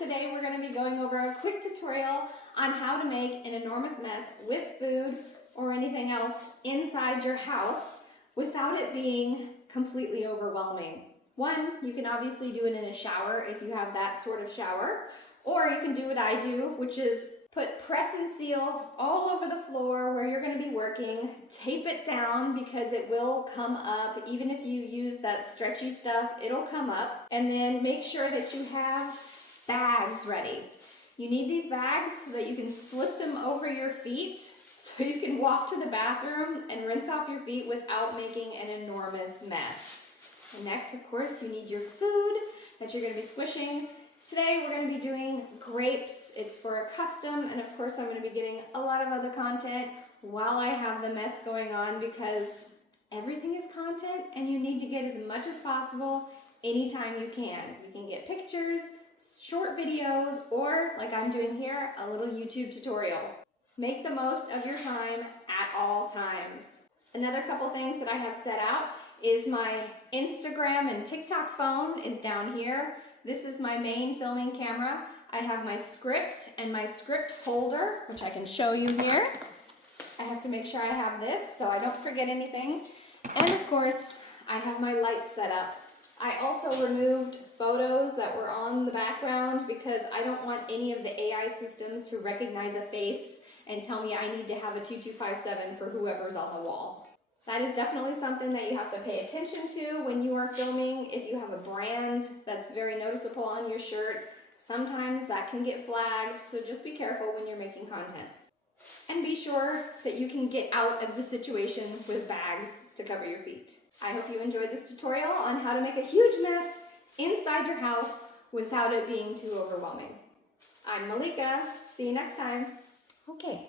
Today we're going to be going over a quick tutorial on how to make an enormous mess with food or anything else inside your house without it being completely overwhelming. One, you can obviously do it in a shower if you have that sort of shower, or you can do what I do, which is put press and seal all over the floor where you're going to be working. Tape it down because it will come up. Even if you use that stretchy stuff, it'll come up. And then make sure that you have bags ready. You need these bags so that you can slip them over your feet so you can walk to the bathroom and rinse off your feet without making an enormous mess. And next, of course, you need your food that you're going to be squishing. Today we're going to be doing grapes. It's for a custom, and of course I'm going to be getting a lot of other content while I have the mess going on because everything is content and you need to get as much as possible anytime you can. You can get pictures, short videos, or like I'm doing here, a little YouTube tutorial. Make the most of your time at all times. Another couple things that I have set out is my Instagram and TikTok phone is down here. This is my main filming camera. I have my script and my script holder, which I can show you here. I have to make sure I have this so I don't forget anything. And of course, I have my lights set up. I also removed photos that were on the background because I don't want any of the AI systems to recognize a face and tell me I need to have a 2257 for whoever's on the wall. That is definitely something that you have to pay attention to when you are filming. If you have a brand that's very noticeable on your shirt, sometimes that can get flagged, so just be careful when you're making content. And be sure that you can get out of the situation with bags to cover your feet. I hope you enjoyed this tutorial on how to make a huge mess inside your house without it being too overwhelming. I'm Malika. See you next time. Okay,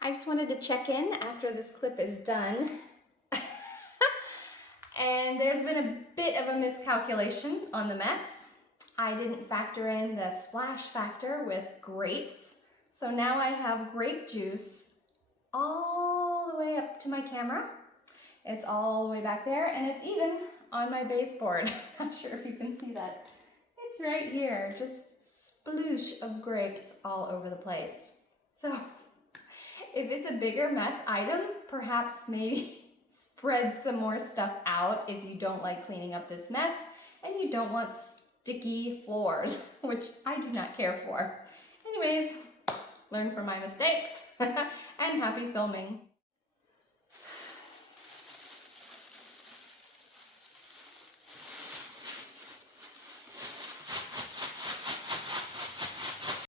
I just wanted to check in after this clip is done. And there's been a bit of a miscalculation on the mess. I didn't factor in the splash factor with grapes. So now I have grape juice all the way up to my camera. It's all the way back there, and it's even on my baseboard. Not sure if you can see that. It's right here, just sploosh of grapes all over the place. So if it's a bigger mess item, perhaps maybe spread some more stuff out if you don't like cleaning up this mess and you don't want sticky floors, which I do not care for. Anyways, learn from my mistakes and happy filming.